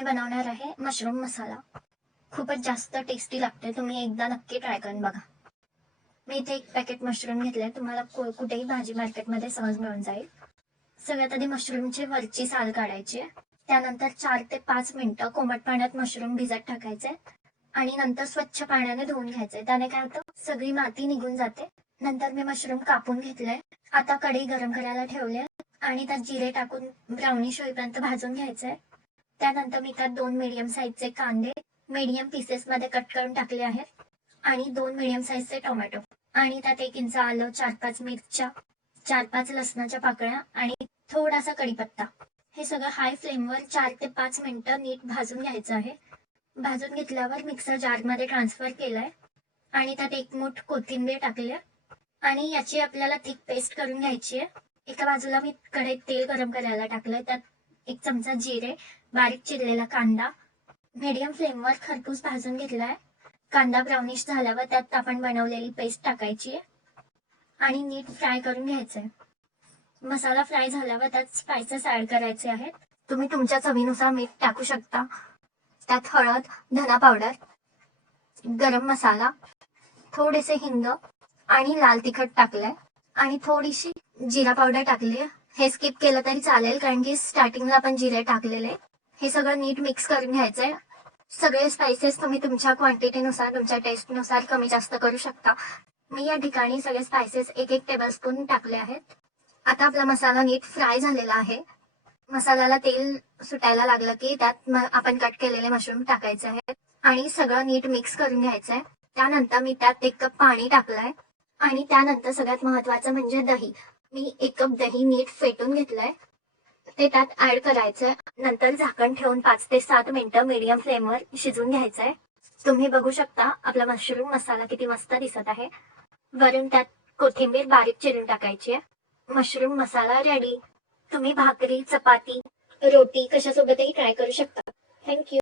मी बनवणार आहे मशरूम मसाला। खूपच जास्त टेस्टी लागते, तुम्ही एकदा नक्की ट्राय करून बघा। मी इथे एक पॅकेट मशरूम घेतले, तुम्हाला कुठेही भाजी मार्केटमध्ये सहज मिळून जाईल। सगळ्यात आधी मशरूमची वरची साल काढायची, त्यानंतर 4 ते 5 मिनिटं कोमट पाण्यात मशरूम भिजत टाकायचे आणि नंतर स्वच्छ पाण्याने धुवून घ्यायचे। त्याने काय होतं, सगळी माती निघून जाते। नंतर मी मशरूम कापून घेतले, आता कढई गरम करायला ठेवले आणि त्यात जिरे टाकून ब्राउनिश होईपर्यंत भाजून घ्यायचे। त्यानंतर मी त्यात 2 मीडियम साईजचे कांदे मीडियम पीसेस मध्ये कट करून टाकले आहेत आणि 2 मीडियम साईजचे टोमॅटो आणि त्यात 1 इंच आलं, 4-5 मिरच्या, 4-5 लसणाच्या पाकळ्या आणि थोडासा कढीपत्ता। हे सगळं हाय फ्लेमवर 4 ते 5 मिनिटं नीट भाजून घ्यायचं आहे। भाजून घेतल्यावर मिक्सर जारमध्ये ट्रान्सफर केलाय आणि त्यात 1 मूठ कोथिंबीर टाकली आणि याची आपल्याला थिक पेस्ट करून घ्यायची आहे। एका बाजूला मी कढईत तेल गरम करायला टाकलंय, त्यात 1 चमचा जिरे, बारीक चिरलेला कांदा मीडियम फ्लेमवर खरपूस भाजून घेतलाय। कांदा ब्राउनिश झाल्यावर त्यात आपण बनवलेली पेस्ट टाकायची आणि नीट फ्राय करून घ्यायचंय। मसाला फ्राय झाल्यावर त्यात स्पाइसेस ऍड करायचे आहेत, तुम्ही तुमच्या चवीनुसार मीठ टाकू शकता। त्यात हळद, धना पावडर, गरम मसाला, थोडेसे हिंग आणि लाल तिखट टाकलंय आणि थोडीशी जिरा पावडर टाकली आहे। हे स्किप केलं तरी चालेल कारण की स्टार्टिंगला आपण जिरे टाकलेले। हे सगळं नीट मिक्स करून घ्यायचंय। सगळे स्पाइसेस तुम्ही तुमच्या क्वांटिटीनुसार, तुमच्या टेस्टनुसार कमी जास्त करू शकता। मी या ठिकाणी सगळे स्पाइसेस 1-1 टेबलस्पून टाकले आहेत। आता आपला मसाला नीट फ्राय झालेला आहे। मसाल्याला तेल सुटायला लागलं की त्यात आपण कट केलेले मशरूम टाकायचे आहेत आणि सगळं नीट मिक्स करून घ्यायचंय। त्यानंतर मी त्यात 1 कप पाणी टाकलंय आणि त्यानंतर सगळ्यात महत्वाचं म्हणजे दही। मी 1 कप दही नीट फेटून घेतलंय, ते त्यात ऍड करायचंय। नंतर झाकण ठेवून 5 ते 7 मिनिटं मीडियम फ्लेमवर शिजून घ्यायचंय। तुम्ही बघू शकता आपला मशरूम मसाला किती मस्त दिसत आहे। वरून त्यात कोथिंबीर बारीक चिरून टाकायची आहे। मशरूम मसाला रेडी। तुम्ही भाकरी, चपाती, रोटी कशासोबतही ट्राय करू शकता। थँक्यू।